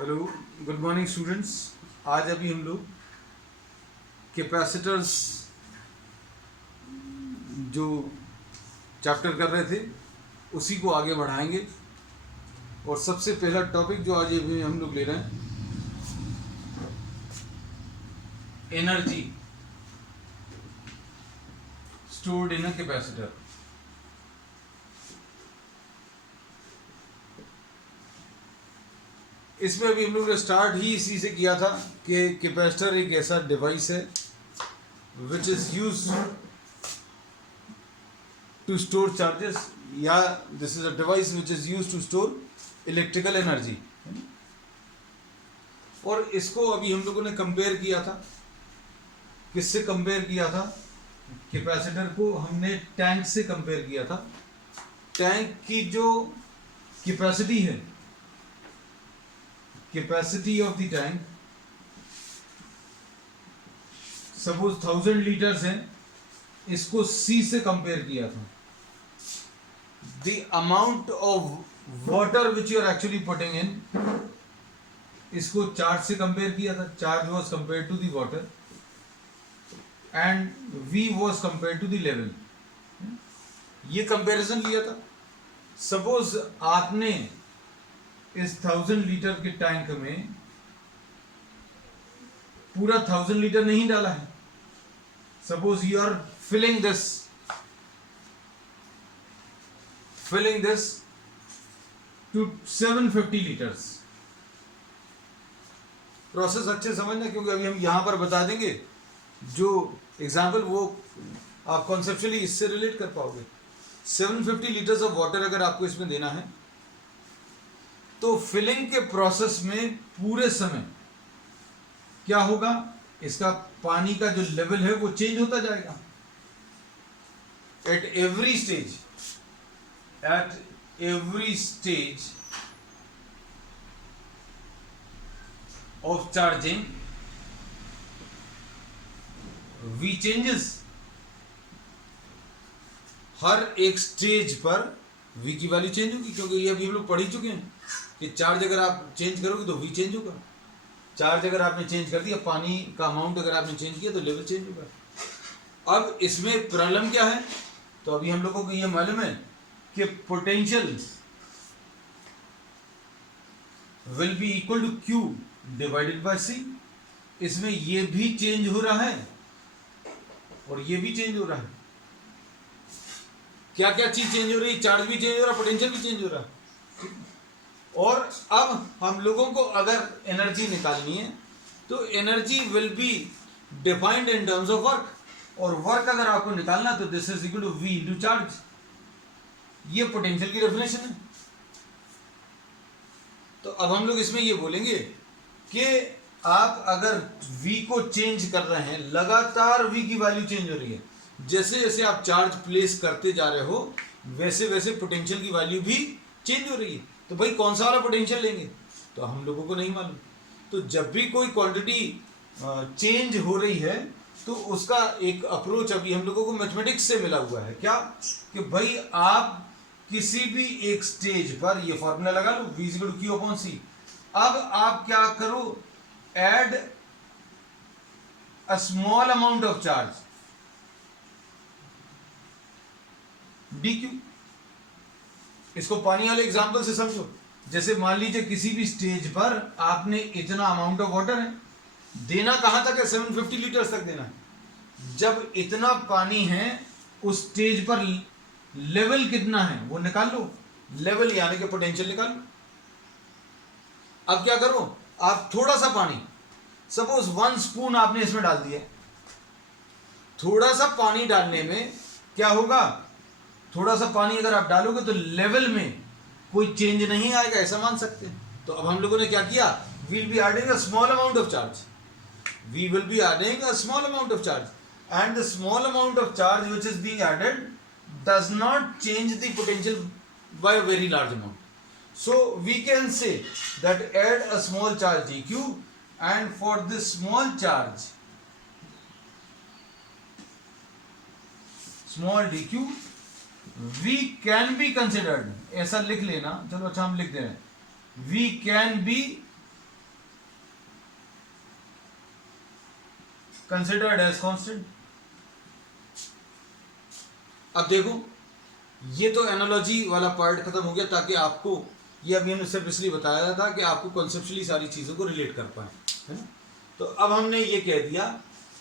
Hello, good morning students. आज अभी हम लोग कैपेसिटर्स जो चैप्टर कर रहे थे उसी को आगे बढ़ाएंगे। और सबसे पहला टॉपिक जो आज अभी हम लोग ले रहे हैं, energy stored in a capacitor. इसमें अभी हम लोग ने स्टार्ट ही इसी से किया था कि कैपेसिटर एक ऐसा डिवाइस है which is used to store charges, या this is a device which is used to store electrical energy. और इसको अभी हम लोगों ने कंपेयर किया था, किससे कंपेयर किया था? कैपेसिटर को हमने टैंक से कंपेयर किया था। टैंक की जो कैपेसिटी है, capacity of the tank, suppose 1000 litres है, इसको सी से कंपेयर किया था। The amount of water which you are actually putting in, इसको चार्ज से कंपेयर किया था। Charge was compare to the water and V was compare to the level. ये कंपेरिजन लिया था। सपोज आपने इस 1000 लीटर के टैंक में पूरा 1000 लीटर नहीं डाला है। Suppose you are filling this to 750 litres. Process अच्छे समझना, क्योंकि अभी हम यहां पर बता देंगे जो एग्जाम्पल, वो आप कॉन्सेप्चुअली इससे रिलेट कर पाओगे। 750 लीटर्स ऑफ वाटर अगर आपको इसमें देना है तो फिलिंग के प्रोसेस में पूरे समय क्या होगा, इसका पानी का जो लेवल है वो चेंज होता जाएगा। At every stage of charging V changes. हर एक स्टेज पर V की वैल्यू चेंज होगी, क्योंकि ये अभी हम लोग पढ़ ही चुके हैं कि चार्ज अगर आप चेंज करोगे तो V चेंज होगा। चार्ज अगर आपने चेंज कर दिया, पानी का अमाउंट अगर आपने चेंज किया तो लेवल चेंज होगा। अब इसमें प्रॉब्लम क्या है? तो अभी हम लोगों को ये मालूम है कि potential will be equal to Q divided by C। इसमें ये भी चेंज हो रहा है और ये भी चेंज हो रहा है। क्या क्या चीज चेंज हो रही है? चार्ज भी चेंज हो रहा है, पोटेंशियल भी चेंज हो रहा है। और अब हम लोगों को अगर एनर्जी निकालनी है तो energy will be defined in terms of work, और वर्क अगर आपको निकालना तो this is equal to V into charge. ये पोटेंशियल की डेफिनेशन है। तो अब हम लोग इसमें ये बोलेंगे कि आप अगर V को चेंज कर रहे हैं, लगातार V की वैल्यू चेंज हो रही है, जैसे जैसे आप चार्ज प्लेस करते जा रहे हो वैसे वैसे पोटेंशियल की वैल्यू भी चेंज हो रही है। तो भाई कौन सा वाला पोटेंशियल लेंगे तो हम लोगों को नहीं मालूम। तो जब भी कोई क्वांटिटी चेंज हो रही है तो उसका एक अप्रोच अभी हम लोगों को मैथमेटिक्स से मिला हुआ है। क्या कि भाई आप किसी भी एक स्टेज पर, ये फॉर्मूला लगा लो, V equal to Q upon C। अब आप क्या करो, add a small amount of charge dq। इसको पानी वाले एग्जांपल से समझो। जैसे मान लीजिए किसी भी स्टेज पर आपने इतना अमाउंट ऑफ वाटर है, देना कहां तक है? 750 लीटर्स तक देना है। जब इतना पानी है उस स्टेज पर लेवल कितना है वो निकाल लो, लेवल यानी कि पोटेंशियल निकाल लो। अब क्या करो, आप थोड़ा सा पानी, सपोज 1 स्पून आपने इसमें डाल दिया। थोड़ा सा पानी डालने में क्या होगा, थोड़ा सा पानी अगर आप डालोगे तो लेवल में कोई चेंज नहीं आएगा, ऐसा मान सकते हैं। तो अब हम लोगों ने क्या किया, we'll be adding a small amount of charge. We will be adding a small amount of charge, and the small amount of charge which is being added does not change the potential by a very large amount. So we can say that add a small charge dq, and for this small charge, small dq, V can be considered, ऐसा लिख लेना। चलो अच्छा हम लिख दे रहे हैं, V can be considered as constant. अब देखो, ये तो एनालॉजी वाला पार्ट खत्म हो गया, ताकि आपको ये अभी हमने सिर्फ इसलिए बताया था कि आपको कॉन्सेप्चुअली सारी चीज़ों को रिलेट कर पाए, है ना। तो अब हमने ये कह दिया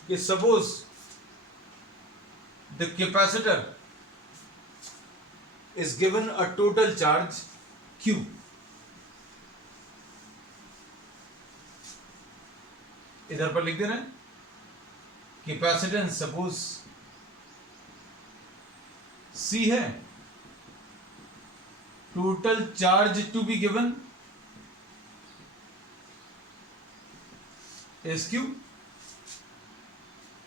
कि suppose the capacitor is given a total charge Q. इधर पर लिख दे रहे हैं कैपेसिटेंस सपोज C है, total charge to be given is Q.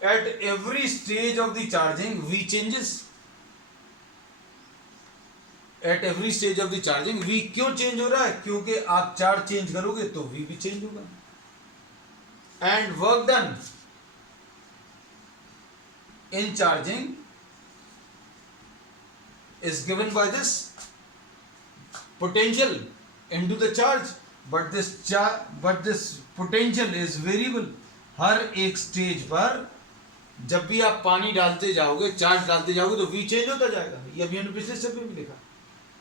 At every stage of the charging V changes. Eight every stage of the charging V क्यों change हो रहा है? क्योंकि आप चार्ज चेंज करोगे तो V भी चेंज होगा। And work done in charging is given by this potential into the charge, but this potential is variable. हर एक स्टेज पर जब भी आप पानी डालते जाओगे, चार्ज डालते जाओगे, तो V चेंज होता जाएगा। ये अभी हमने पिछले स्टेप में भी लिखा।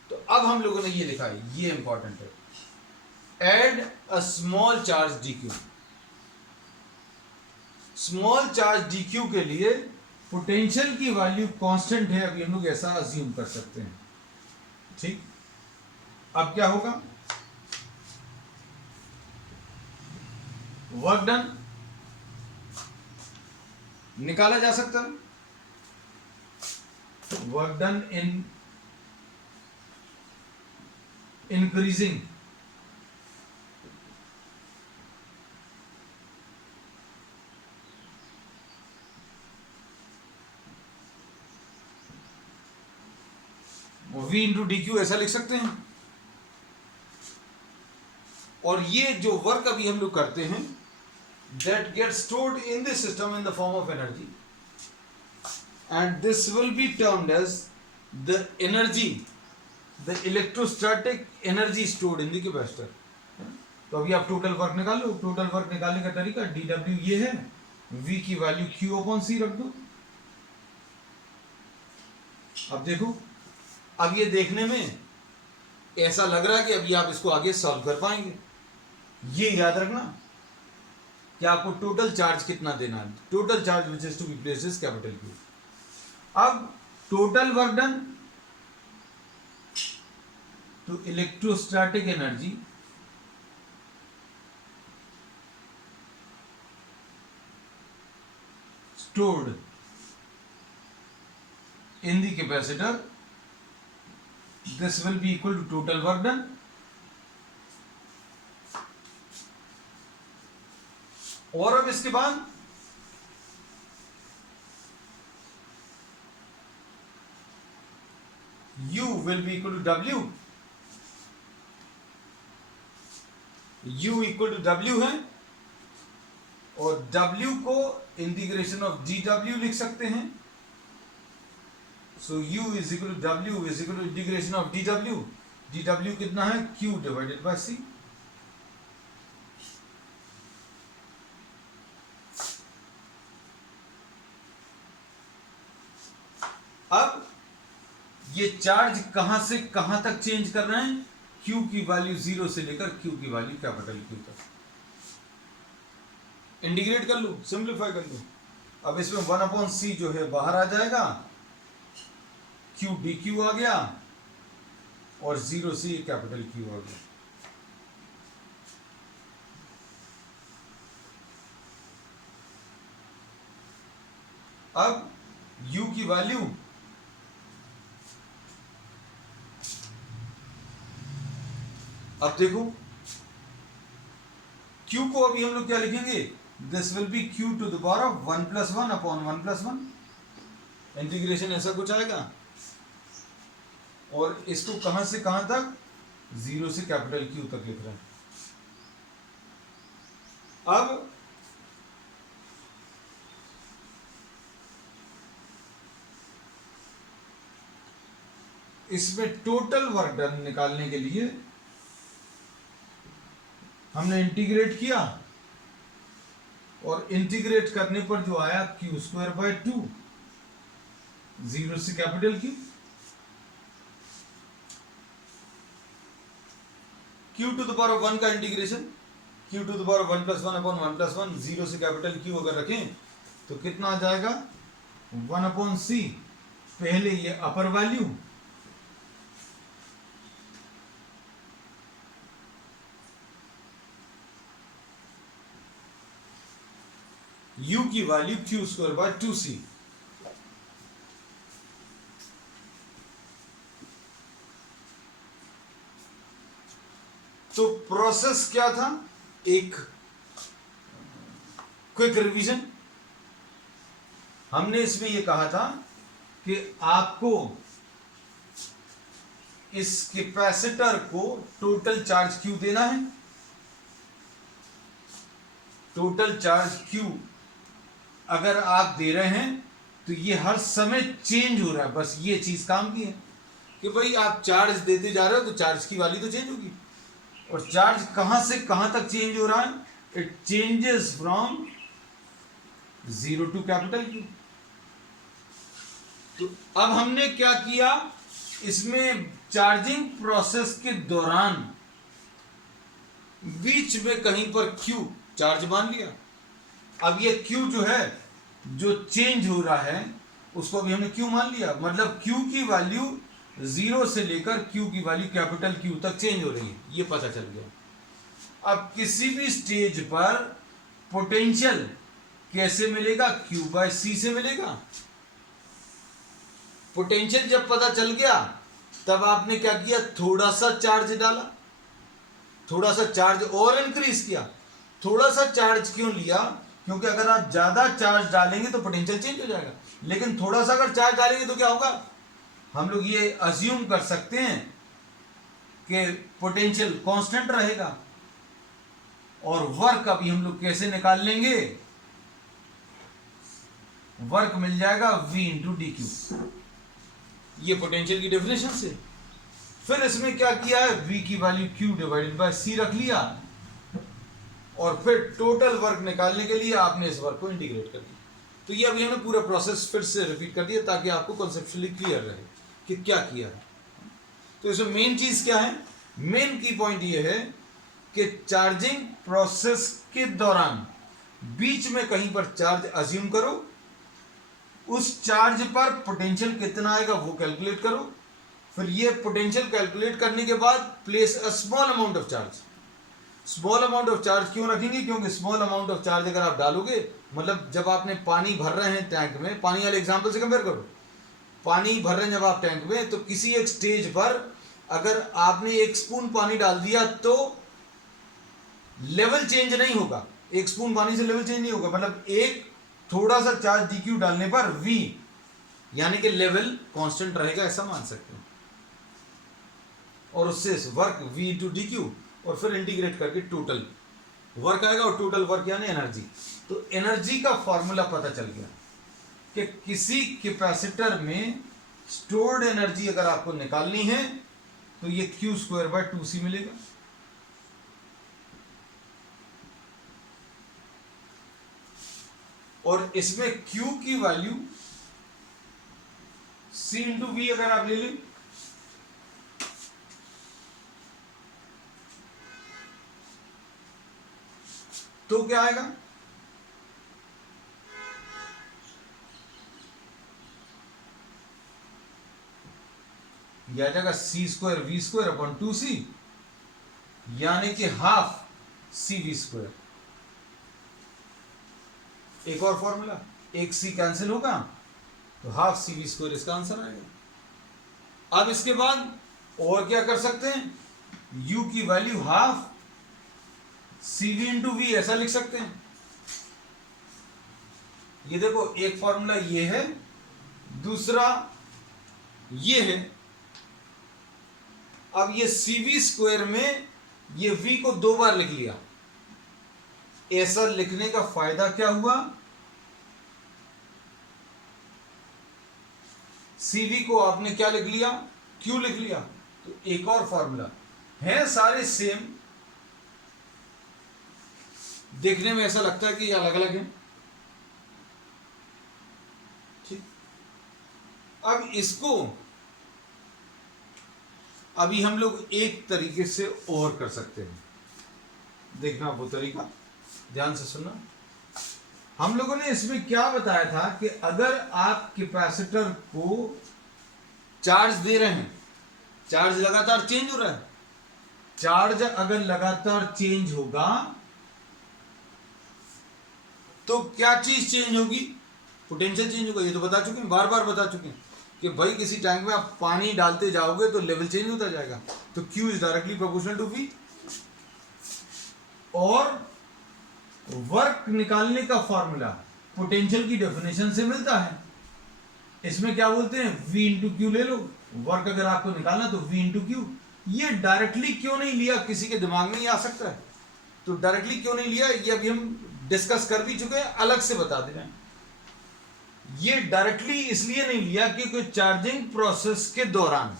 तो अब हम लोगों ने ये लिखा है, ये इंपॉर्टेंट है, add a small charge dq। Small charge dq के लिए पोटेंशियल की वैल्यू कांस्टेंट है, अभी हम लोग ऐसा अज्यूम कर सकते हैं, ठीक। अब क्या होगा? वर्क डन निकाला जा सकता है, वर्क डन इन increasing V इंटू DQ ऐसा लिख सकते हैं। और ये जो वर्क अभी हम लोग करते हैं, that gets stored in the system in the form of energy, and this will be termed as the energy, the electrostatic energy stored in the capacitor। तो अभी आप टोटल वर्क निकाल लो। टोटल वर्क निकालने का तरीका dW ये है, V की वैल्यू Q अपॉन C रख दो। अब देखो, अब ये देखने में ऐसा लग रहा है कि अभी आप इसको आगे सॉल्व कर पाएंगे। ये याद रखना कि आपको टोटल चार्ज कितना देना है, total charge which is to be placed is capital Q। अब total work done to electrostatic energy stored in the capacitor, this will be equal to total work done। और अब इसके बाद U will be equal to W। U equal to W है, और W को integration of dW लिख सकते हैं। So U is equal to W is equal to integration of dW। dW कितना है? Q divided by C। अब ये चार्ज कहां से कहां तक चेंज कर रहे हैं? Q की वैल्यू 0 से लेकर Q की वैल्यू कैपिटल Q तक। इंटीग्रेट कर लो, सिंप्लीफाई कर लो। अब इसमें 1 अपॉन C जो है बाहर आ जाएगा, Q dQ आ गया, और 0 से कैपिटल Q आ गया। अब U की वैल्यू अब देखो, Q को अभी हम लोग क्या लिखेंगे? This will be Q to the power of 1 plus 1 upon 1 plus 1। Integration ऐसा कुछ आएगा, और इसको कहां से कहां तक? 0 से कैपिटल Q तक लिख रहे हैं। अब इसमें टोटल वर्क डन निकालने के लिए हमने इंटीग्रेट किया, और इंटीग्रेट करने पर जो आया क्यू स्क्वायर बाय 2, 0 से capital Q to the power of 1 का integration, Q to the power of 1 plus 1 upon 1 plus 1, 0 से कैपिटल क्यू अगर रखें तो कितना आ जाएगा 1 अपॉन सी। पहले ये अपर वैल्यू, u की value Q square by 2c। तो प्रोसेस क्या था, एक क्विक रिवीजन। हमने इसमें यह कहा था कि आपको इस कैपेसिटर को टोटल चार्ज क्यू देना है। टोटल चार्ज क्यू अगर आप दे रहे हैं तो ये हर समय चेंज हो रहा है। बस ये चीज काम की है कि भाई आप चार्ज देते जा रहे हो तो चार्ज की वैल्यू तो चेंज होगी। और चार्ज कहां से कहां तक चेंज हो रहा है, it changes from 0 to capital Q. तो अब हमने क्या किया, इसमें चार्जिंग प्रोसेस के दौरान बीच में कहीं पर क्यू चार्ज मान लिया। अब ये क्यू जो है, जो चेंज हो रहा है उसको अभी हमने क्यू मान लिया। मतलब क्यू की वैल्यू 0 से लेकर क्यू की वैल्यू कैपिटल क्यू तक चेंज हो रही है, ये पता चल गया। अब किसी भी स्टेज पर पोटेंशियल कैसे मिलेगा, क्यू बाय सी से मिलेगा। पोटेंशियल जब पता चल गया तब आपने क्या किया, थोड़ा सा चार्ज डाला, थोड़ा सा चार्ज और इंक्रीज किया। थोड़ा सा चार्ज क्यों लिया, क्योंकि अगर आप ज्यादा चार्ज डालेंगे तो पोटेंशियल चेंज हो जाएगा। लेकिन थोड़ा सा अगर चार्ज डालेंगे तो क्या होगा, हम लोग ये अज्यूम कर सकते हैं कि पोटेंशियल कांस्टेंट रहेगा। और वर्क अभी हम लोग कैसे निकाल लेंगे, वर्क मिल जाएगा v इंटू डी क्यू, ये पोटेंशियल की डेफिनेशन से। फिर इसमें क्या किया है, v की value q divided by c रख लिया और फिर टोटल वर्क निकालने के लिए आपने इस वर्क को इंटीग्रेट कर दिया। तो ये अभी हमने पूरा प्रोसेस फिर से रिपीट कर दिया ताकि आपको कॉन्सेप्चुअली क्लियर रहे कि क्या किया है। तो इसमें मेन चीज क्या है, मेन की पॉइंट ये है कि चार्जिंग प्रोसेस के दौरान बीच में कहीं पर चार्ज अज्यूम करो, उस चार्ज पर पोटेंशियल कितना आएगा वो कैलकुलेट करो। फिर ये पोटेंशियल कैलकुलेट करने के बाद place a small amount of charge. Small amount of charge क्यों रखेंगे, क्योंकि स्मॉल अमाउंट ऑफ चार्ज अगर आप डालोगे, मतलब जब आपने पानी भर रहे हैं टैंक में, पानी वाले एग्जांपल से कंपेयर करो, पानी भर रहे हैं जब आप टैंक में, तो किसी एक स्टेज पर अगर आपने 1 स्पून पानी डाल दिया तो लेवल चेंज नहीं होगा। 1 स्पून पानी से लेवल चेंज नहीं होगा, मतलब एक थोड़ा सा चार्ज डी क्यू डालने पर v यानी कि लेवल कांस्टेंट रहेगा, ऐसा मान सकते हैं। और उससे work v into D Q और फिर इंटीग्रेट करके टोटल वर्क आएगा, और टोटल वर्क यानी एनर्जी। तो एनर्जी का फॉर्मूला पता चल गया कि किसी कैपेसिटर में स्टोर्ड एनर्जी अगर आपको निकालनी है तो ये क्यू स्क्वायर बाय 2c मिलेगा। और इसमें Q की वैल्यू C इंटू वी अगर आप ले लें तो क्या आएगा, यह आ जाएगा C square V square upon 2c, यानी कि हाफ सी वी स्क्वायर। एक और फॉर्मूला, एक सी कैंसिल होगा तो हाफ सी वी स्क्वायर इसका आंसर आएगा। अब इसके बाद और क्या कर सकते हैं, u की value half C V into V ऐसा लिख सकते हैं। ये देखो, एक फॉर्मूला ये है, दूसरा ये है। अब ये सी वी स्क्वायर में ये v को 2 बार लिख लिया। ऐसा लिखने का फायदा क्या हुआ, CV को आपने क्या लिख लिया, Q लिख लिया। तो एक और फॉर्मूला है, सारे सेम, देखने में ऐसा लगता है कि ये अलग अलग है। ठीक, अब इसको अभी हम लोग एक तरीके से और कर सकते हैं। देखना वो तरीका, ध्यान से सुनना। हम लोगों ने इसमें क्या बताया था कि अगर आप कैपेसिटर को चार्ज दे रहे हैं, चार्ज लगातार चेंज हो रहा है, चार्ज अगर लगातार चेंज होगा तो क्या चीज चेंज होगी? पोटेंशियल चेंज होगा। ये तो बता चुके हैं, बार बार बता चुके हैं कि भाई किसी टैंक में आप पानी डालते जाओगे तो लेवल चेंज होता जाएगा। तो Q is directly proportional to V। और वर्क निकालने का फॉर्मूला पोटेंशियल की डेफिनेशन से मिलता है। इसमें क्या बोलते हैं, V इंटू क्यू ले लो। वर्क अगर आपको निकालना तो V इंटू क्यू। ये डायरेक्टली क्यों नहीं लिया, किसी के दिमाग में ही आ सकता है, तो डायरेक्टली क्यों नहीं लिया ये अभी हम डिस्कस कर भी चुके हैं, अलग से बता दे रहे हैं। ये डायरेक्टली इसलिए नहीं लिया क्योंकि चार्जिंग प्रोसेस के दौरान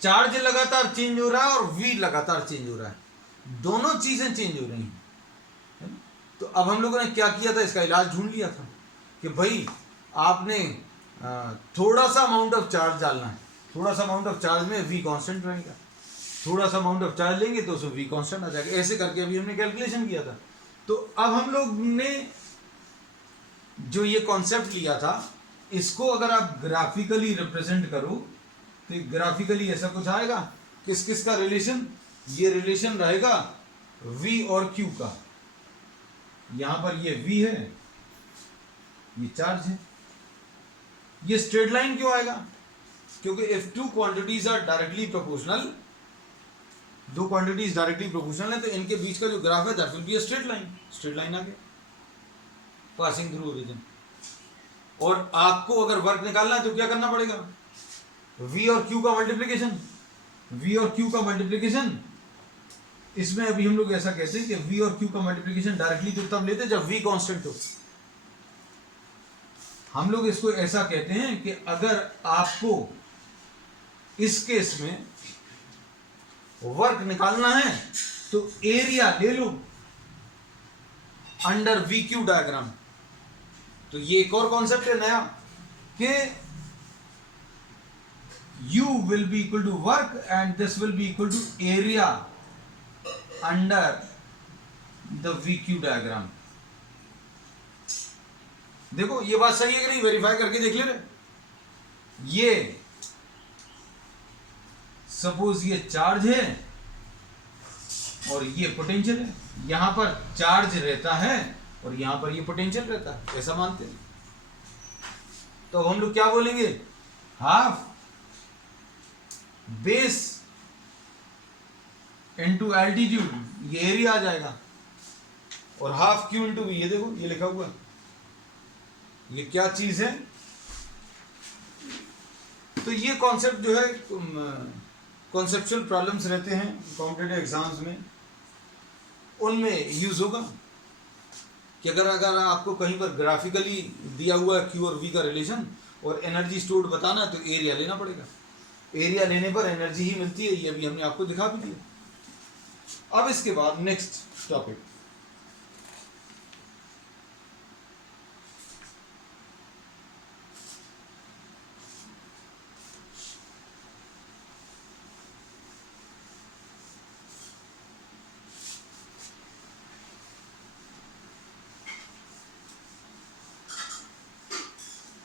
चार्ज लगातार चेंज हो रहा है और V लगातार चेंज हो रहा है, दोनों चीजें चेंज हो रही हैं। तो अब हम लोगों ने क्या किया था, इसका इलाज ढूंढ लिया था कि भाई आपने थोड़ा सा अमाउंट ऑफ चार्ज डालना है, थोड़ा सा अमाउंट ऑफ चार्ज में V कांस्टेंट रहेगा, थोड़ा सा अमाउंट ऑफ चार्ज लेंगे तो उसमें V कांस्टेंट आ जाएगा। ऐसे करके अभी हमने कैलकुलेशन किया था। तो अब हम लोग ने जो ये कॉन्सेप्ट लिया था, इसको अगर आप ग्राफिकली रिप्रेजेंट करो तो ग्राफिकली ऐसा कुछ आएगा। किस किस का रिलेशन? ये रिलेशन रहेगा V और Q का। यहां पर ये V है, ये चार्ज है। ये स्ट्रेट लाइन क्यों आएगा? क्योंकि if two quantities are directly proportional, दो क्वांटिटीज डायरेक्टली प्रोपोर्शनल है तो इनके बीच का जो ग्राफ है that will be a straight line. Straight line आ गया पासिंग थ्रू ओरिजिन। और आपको अगर वर्क निकालना है तो क्या करना पड़ेगा? V और Q का मल्टीप्लिकेशन। V और Q का मल्टीप्लिकेशन, इसमें अभी हम लोग ऐसा कहते हैं कि V और Q का मल्टीप्लिकेशन डायरेक्टली तो तब लेते जब V कांस्टेंट हो। हम लोग इसको ऐसा कहते हैं कि अगर आपको इस केस में वर्क निकालना है तो एरिया ले लो अंडर VQ डायग्राम। तो ये एक और कॉन्सेप्ट है नया कि U will be equal to work and this will be equal to area under the VQ diagram. देखो ये बात सही है कि नहीं, वेरीफाई करके देख ले रहे। ये सपोज ये चार्ज है और ये पोटेंशियल है, यहां पर चार्ज रहता है और यहां पर ये पोटेंशियल रहता है, ऐसा मानते हैं। तो हम लोग क्या बोलेंगे, हाफ बेस इंटू एल्टीट्यूड, ये एरिया आ जाएगा, और हाफ क्यू इंटू वी। ये देखो ये लिखा हुआ है, ये क्या चीज है। तो ये कॉन्सेप्ट जो है कॉन्सेप्चुअल प्रॉब्लम्स रहते हैं कॉम्पिटिटिव एग्जाम्स में, उनमें यूज होगा कि अगर आपको कहीं पर ग्राफिकली दिया हुआ है Q और V का रिलेशन और एनर्जी स्टोर्ड बताना तो एरिया लेना पड़ेगा। एरिया लेने पर एनर्जी ही मिलती है, ये अभी हमने आपको दिखा भी दिया। अब इसके बाद नेक्स्ट टॉपिक,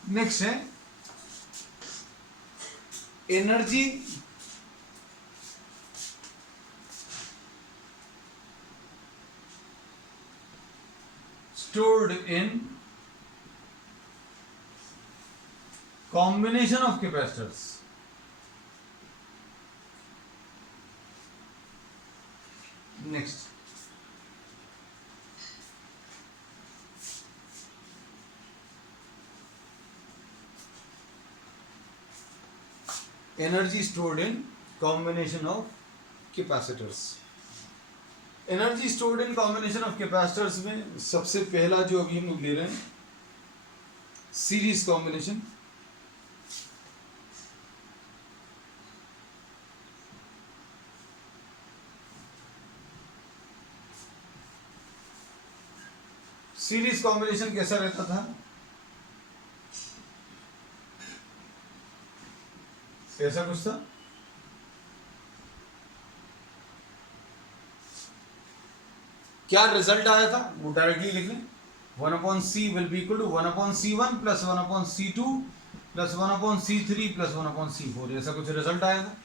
नेक्स्ट है energy stored in combination of capacitors। next energy stored in combination of capacitors। Energy stored in combination of capacitors में सबसे पहला जो अभी हम लोग ले रहे हैं सीरीज कॉम्बिनेशन। सीरीज कॉम्बिनेशन कैसा रहता था? ऐसा कुछ था। क्या रिजल्ट आया था वो डायरेक्टली लिख लें। 1/c will be equal to 1/c1 plus 1/c2 plus 1/c3 plus 1/c4, ऐसा कुछ रिजल्ट आया था।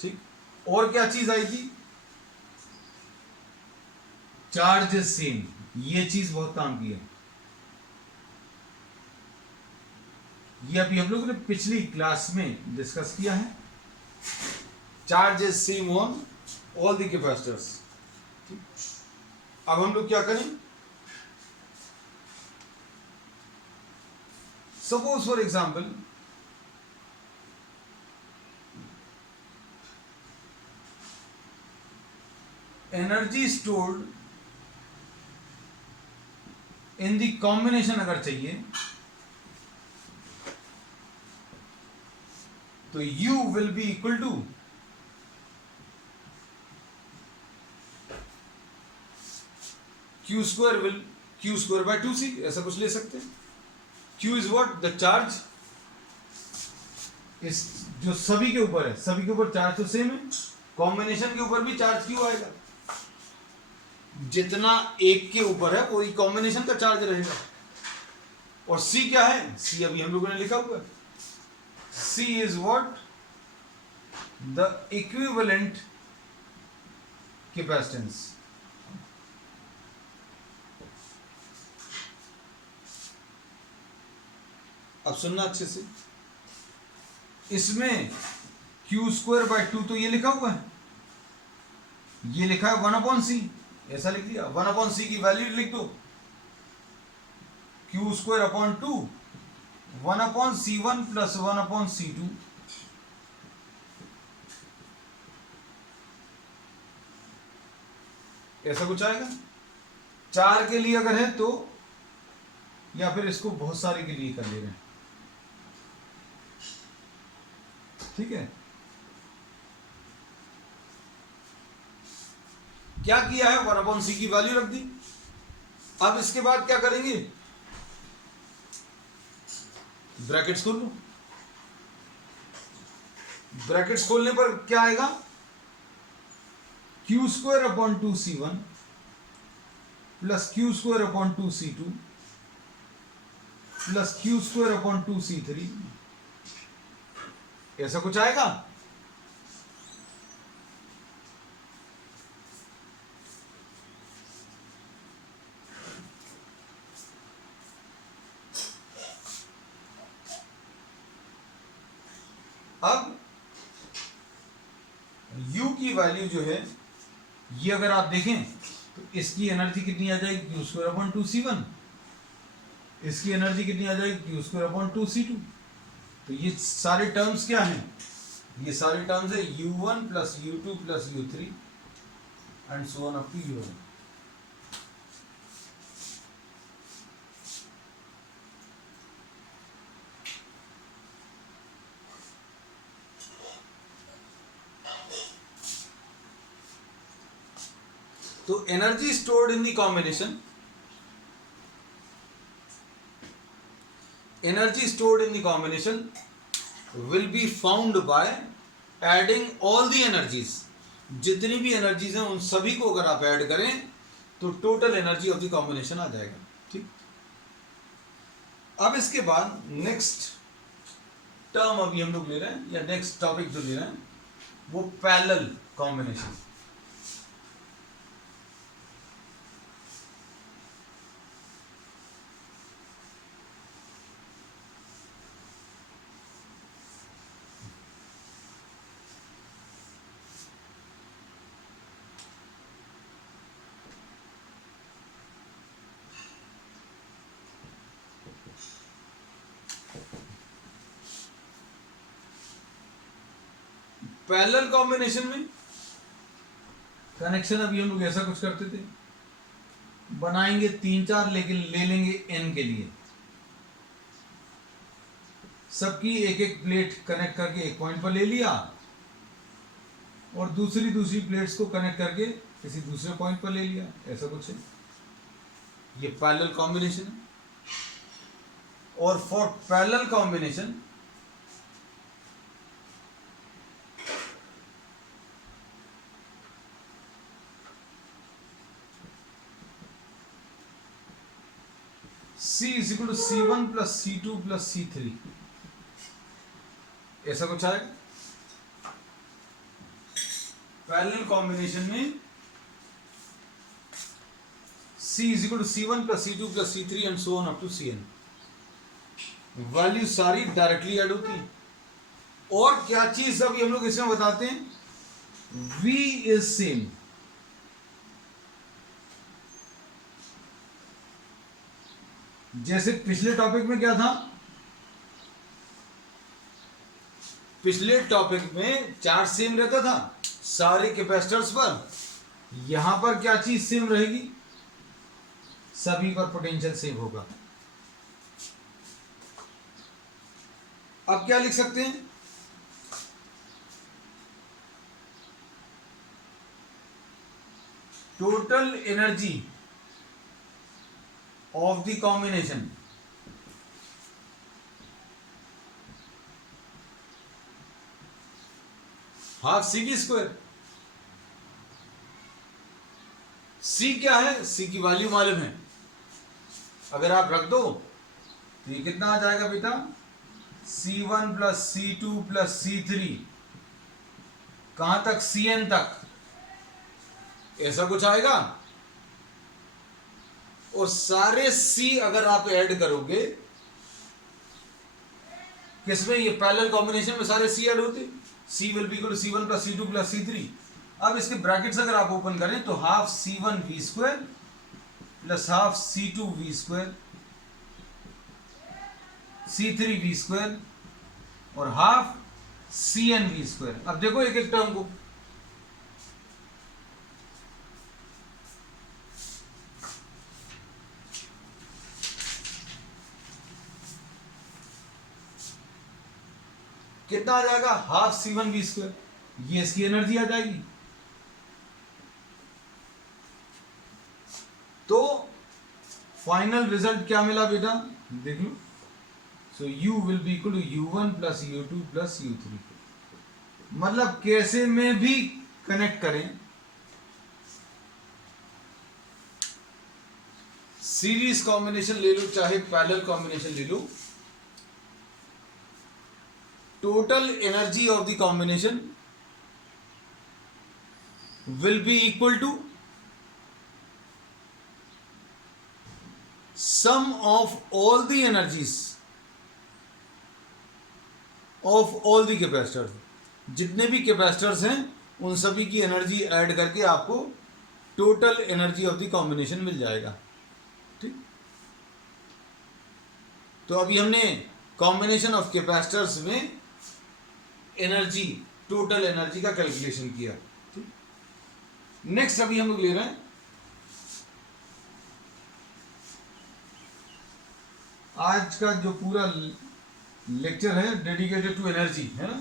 ठीक, और क्या चीज आई थी? चार्ज इज सेम, ये चीज बहुत काम की है। ये अभी हम लोगों ने पिछली क्लास में डिस्कस किया है। Charge is same on all the capacitors. अब हम लोग क्या करें? Suppose for example energy stored in the combination अगर चाहिए तो U will be equal to Q square by 2C, ऐसा कुछ ले सकते हैं। Q is what? The charge is जो सभी के ऊपर है, सभी के ऊपर चार्ज तो सेम है, कॉम्बिनेशन के ऊपर भी चार्ज Q आएगा। जितना एक के ऊपर है वही कॉम्बिनेशन का चार्ज रहेगा। और C क्या है? C अभी हम लोगों ने लिखा हुआ है। C is what? The equivalent capacitance. अब सुनना अच्छे से, इसमें Q स्क्वायर बाय 2 तो ये लिखा हुआ है, ये लिखा है 1/c, ऐसा लिख दिया। 1/c की वैल्यू लिख दो, Q square upon 2 1/c1 plus 1/c2, ऐसा कुछ आएगा। 4 के लिए अगर है तो, या फिर इसको बहुत सारे के लिए कर ले रहे हैं, ठीक है। क्या किया है? 1/c की वैल्यू रख दी। अब इसके बाद क्या करेंगे? ब्रैकेट्स खोल लो। ब्रैकेट्स खोलने पर क्या आएगा? Q square upon 2C1 plus Q square upon 2C2 plus Q square upon 2C3, ऐसा कुछ आएगा। अब U की वैल्यू जो है, ये अगर आप देखें तो इसकी एनर्जी कितनी आ जाएगी? Q square upon 2C1। इसकी एनर्जी कितनी आ जाएगी? Q square upon 2C2। तो ये सारे टर्म्स क्या हैं? ये सारे टर्म्स है U1 plus U2 plus U3 and so on up to UN। तो energy stored in the combination, energy stored in the combination will be found by adding all the energies. जितनी भी energies हैं उन सभी को अगर आप ऐड करें तो total energy of the combination आ जाएगा। ठीक, अब इसके बाद नेक्स्ट टर्म अभी हम लोग ले रहे हैं, या नेक्स्ट टॉपिक जो ले रहे हैं वो पैरेलल कॉम्बिनेशन। पैरेलल कॉम्बिनेशन में कनेक्शन अभी हम लोग ऐसा कुछ करते थे, बनाएंगे 3-4 लेकिन ले लेंगे n के लिए, सबकी एक एक प्लेट कनेक्ट करके एक पॉइंट पर ले लिया और दूसरी प्लेट्स को कनेक्ट करके किसी दूसरे पॉइंट पर ले लिया, ऐसा कुछ है। ये पैरेलल कॉम्बिनेशन है। और for parallel combination C is equal to C1 plus C2 plus C3, ऐसा कुछ आएगा। पैरेलल कॉम्बिनेशन में C is equal to C1 plus C2 plus C3 and so on up to Cn। Value सारी directly add होती है। और क्या चीज अभी हम लोग इसमें बताते हैं, V इज सेम। जैसे पिछले टॉपिक में क्या था, पिछले टॉपिक में चार्ज सेम रहता था सारे कैपेसिटर्स पर। यहां पर क्या चीज सेम रहेगी, सभी पर पोटेंशियल सेम होगा। अब क्या लिख सकते हैं, total energy of the combination half C की स्क्वायर। सी क्या है, सी की वैल्यू मालूम है, अगर आप रख दो तो ये कितना आ जाएगा बेटा, C1 plus C2 plus C3 कहां तक, Cn तक, ऐसा कुछ आएगा। और सारे C अगर आप ऐड करोगे किसमें, ये पैरेलल कॉम्बिनेशन में सारे C ऐड होते, C will be equal to C1 plus C2 plus C3। अब इसके ब्रैकेट्स अगर आप ओपन करें तो half C1 V square plus half C2 V square C3 V square और हाफ Cn V स्क्वायर। अब देखो एक एक टर्म को, कितना आ जाएगा, हाफ C1 V स्क्वायर, ये इसकी एनर्जी आ जाएगी। तो फाइनल रिजल्ट क्या मिला बेटा, देख लो। So U will be equal to U1 plus U2 plus U3। मतलब कैसे में भी कनेक्ट करें, सीरीज कॉम्बिनेशन ले लो चाहे पैरेलल कॉम्बिनेशन ले लो, total energy of the combination will be equal to sum of all the energies of all the capacitors. जितने भी कैपेसिटर्स हैं उन सभी की एनर्जी ऐड करके आपको total energy of the combination मिल जाएगा। ठीक, तो अभी हमने कॉम्बिनेशन ऑफ कैपेसिटर्स में एनर्जी, टोटल एनर्जी का कैलकुलेशन किया। ठीक, नेक्स्ट अभी हम लोग ले रहे हैं आज का जो पूरा लेक्चर है डेडिकेटेड टू एनर्जी है ना,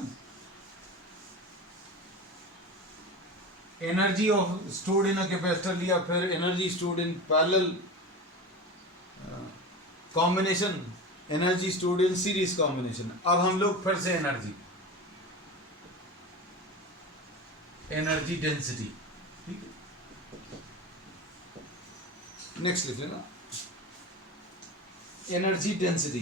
energy of stored in a capacitor लिया, फिर energy stored in parallel combination, energy stored in series combination. अब हम लोग फिर से एनर्जी डेंसिटी। ठीक है, नेक्स्ट लिख लेना, एनर्जी डेंसिटी।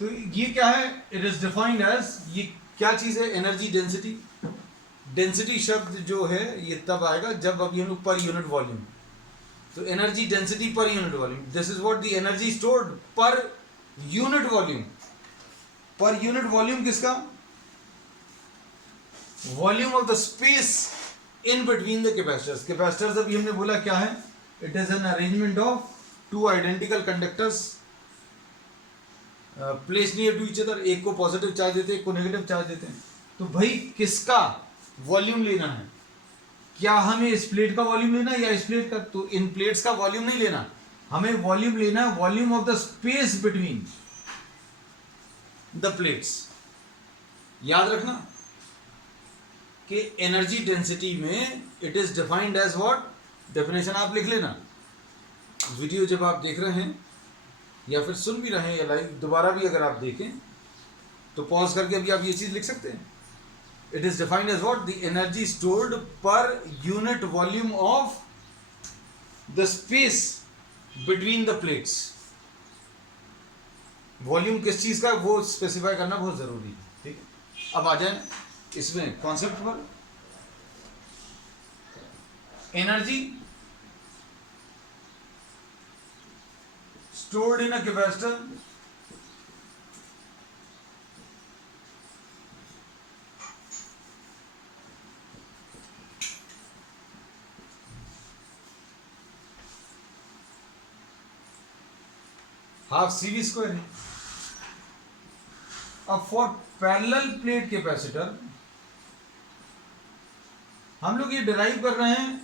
तो ये क्या है, इट इज डिफाइंड एज, ये क्या चीज है, एनर्जी डेंसिटी। डेंसिटी शब्द जो है ये तब आएगा जब अभी हम लोग पर यूनिट वॉल्यूम, तो energy density per unit volume, this is what the energy stored per unit volume. Per unit volume किसका, volume of the space in between the capacitors. Capacitors अभी हमने बोला क्या है, it is an arrangement of two identical conductors place near to each other. एक को positive charge देते हैं, एक को नेगेटिव चार्ज देते हैं। तो भाई किसका वॉल्यूम लेना है, क्या हमें इस प्लेट का वॉल्यूम लेना है या इस प्लेट का, तो इन प्लेट्स का वॉल्यूम नहीं लेना, हमें वॉल्यूम लेना है volume of the space between the plates. याद रखना कि एनर्जी डेंसिटी में it is defined as what, definition आप लिख लेना। वीडियो जब आप देख रहे हैं या फिर सुन भी रहे हैं या लाइव दोबारा भी अगर आप देखें तो पॉज करके अभी आप ये चीज लिख सकते हैं। It is defined as what, the energy stored per unit volume of the space between the plates. Volume किस चीज का वो स्पेसिफाई करना बहुत जरूरी है, ठीक है। अब आ जाए इसमें कॉन्सेप्ट पर। Energy stored in a capacitor half CV square है। अब फॉर पैरेलल प्लेट कैपेसिटर हम लोग ये डिराइव कर रहे हैं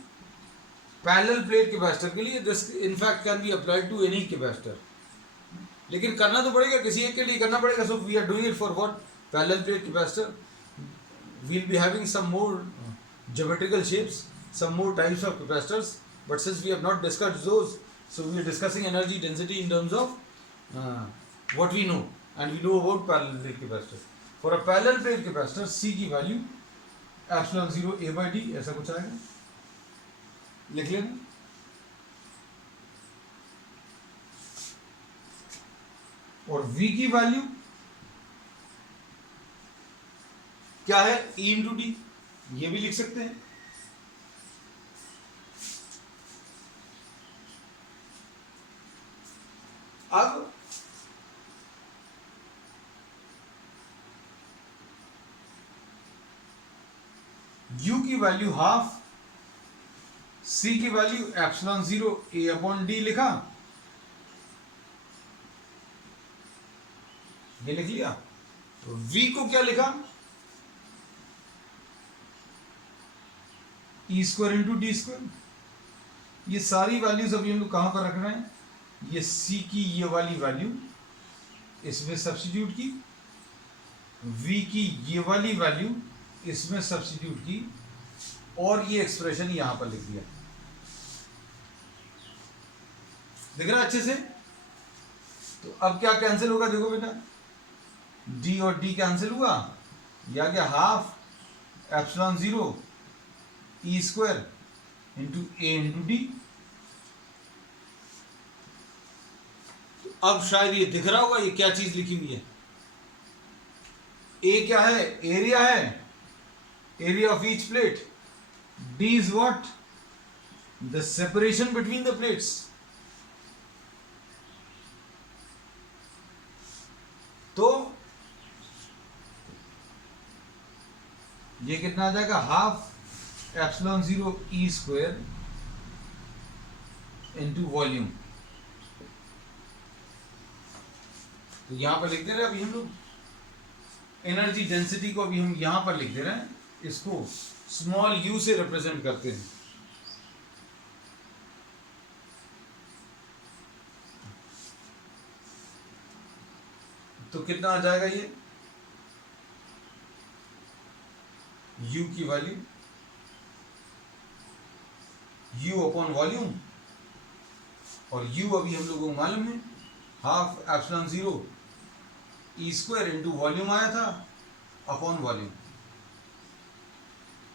पैरेलल प्लेट कैपेसिटर के लिए। This in fact can be applied to any capacitor, लेकिन करना तो पड़ेगा, किसी एक के लिए करना पड़ेगा। So we are doing it for what, parallel plate capacitor. we'll be having some more geometrical shapes, some more types of capacitors, but since we have not discussed those, so we are discussing energy density in terms of what we know, and we know about parallel plate capacitor. For a parallel plate capacitor, C की value epsilon 0 A by D ऐसा कुछ आएगा, लिख लेना। और V की value क्या है, E इंटू डी, ये भी लिख सकते हैं। अब U की वैल्यू हाफ, C की value epsilon 0 A upon D लिखा, ये लिख लिया। तो V को क्या लिखा, E square into D square. ये सारी वैल्यूज अभी हम लोग कहां पर रख रहे हैं, ये C की ये वाली वैल्यू इसमें सब्स्टिट्यूट की, V की ये वाली वैल्यू इसमें सब्स्टिट्यूट की, और ये एक्सप्रेशन यहां पर लिख दिया। दिख रहा है अच्छे से। तो अब क्या कैंसिल होगा, देखो बेटा, D और D कैंसिल हुआ, या क्या half epsilon 0 E square into ए इंटू डी। अब शायद ये दिख रहा होगा, ये क्या चीज लिखी हुई है। ए क्या है, एरिया है, area of each plate. D is what, the separation between the plates. तो ये कितना आ जाएगा, half epsilon 0 E square into volume. तो यहां पर लिख दे रहे हैं अभी हम लोग एनर्जी डेंसिटी को, अभी हम यहां पर लिख दे रहे हैं, इसको स्मॉल यू से रिप्रेजेंट करते हैं। तो कितना आ जाएगा ये, u की वैल्यू u अपॉन वॉल्यूम, और u अभी हम लोगों को मालूम है half epsilon 0 E square into volume आया था अपॉन वॉल्यूम।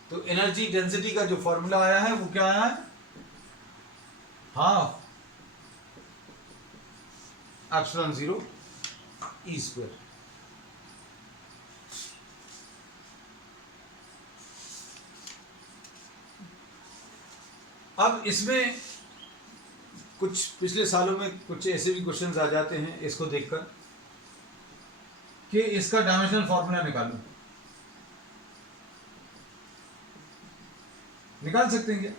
तो एनर्जी डेंसिटी का जो फॉर्मूला आया है वो क्या आया है, हाफ एप्सिलॉन 0 ई स्क्वायर। अब इसमें कुछ पिछले सालों में कुछ ऐसे भी क्वेश्चंस आ जाते हैं इसको देखकर कि इसका डायमेंशनल फॉर्मूला निकालो। निकाल सकते हैं क्या,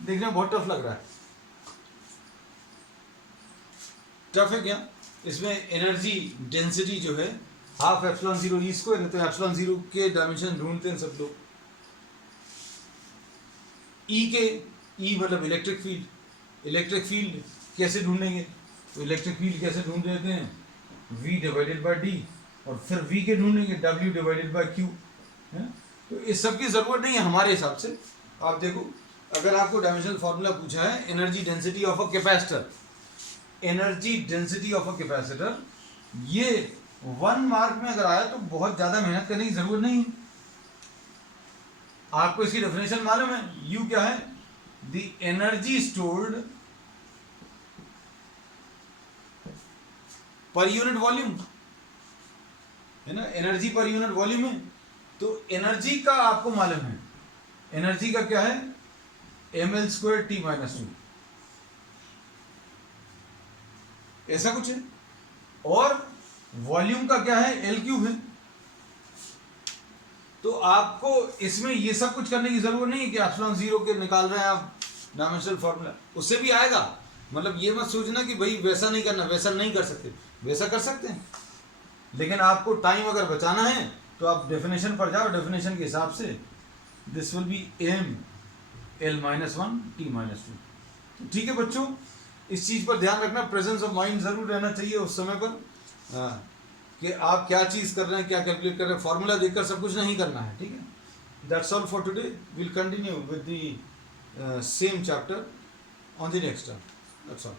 देखने में बहुत टफ लग रहा है। टफ है क्या, इसमें एनर्जी डेंसिटी जो है हाफ एप्सिलॉन 0 ई स्क्वायर है, तो एप्सिलॉन 0 के डायमेंशन ढूंढते हैं सब लोग। ई के, ई मतलब इलेक्ट्रिक फील्ड, इलेक्ट्रिक फील्ड कैसे ढूंढेंगे, तो इलेक्ट्रिक फील्ड कैसे ढूंढ लेते हैं, V डिवाइडेड बाय डी। और फिर V के ढूंढेंगे W डिवाइडेड बाय Q है। तो इस सब की जरूरत नहीं है हमारे हिसाब से। आप देखो, अगर आपको डायमेंशनल फार्मूला पूछा है energy density of a capacitor, energy density of a capacitor, ये 1 मार्क में अगर आया तो बहुत ज्यादा मेहनत करने की जरूरत नहीं है। आपको इसकी डेफिनेशन मालूम है, U क्या है, the energy stored per unit volume, है ना, एनर्जी पर यूनिट वॉल्यूम है। तो एनर्जी का आपको मालूम है, एनर्जी का क्या है, ml² T-2, ऐसा कुछ है। और वॉल्यूम का क्या है, L³ है। तो आपको इसमें ये सब कुछ करने की जरूरत नहीं है कि ε0 के निकाल रहे हैं आप डायमेंशनल फॉर्मूला, उससे भी आएगा। मतलब ये मत सोचना कि भाई वैसा नहीं करना, वैसा नहीं कर सकते, वैसा कर सकते हैं, लेकिन आपको टाइम अगर बचाना है तो आप डेफिनेशन पर जाओ, डेफिनेशन के हिसाब से this will B ml-1 T-2। तो ठीक है बच्चों, इस चीज पर ध्यान रखना, प्रेजेंस ऑफ माइंड जरूर रहना चाहिए उस समय पर, कि आप क्या चीज कर रहे हैं, क्या कैलकुलेट कर रहे हैं, फॉर्मूला देखकर सब कुछ नहीं करना है। ठीक है, that's all for today, will continue with the same chapter on the next term, that's all.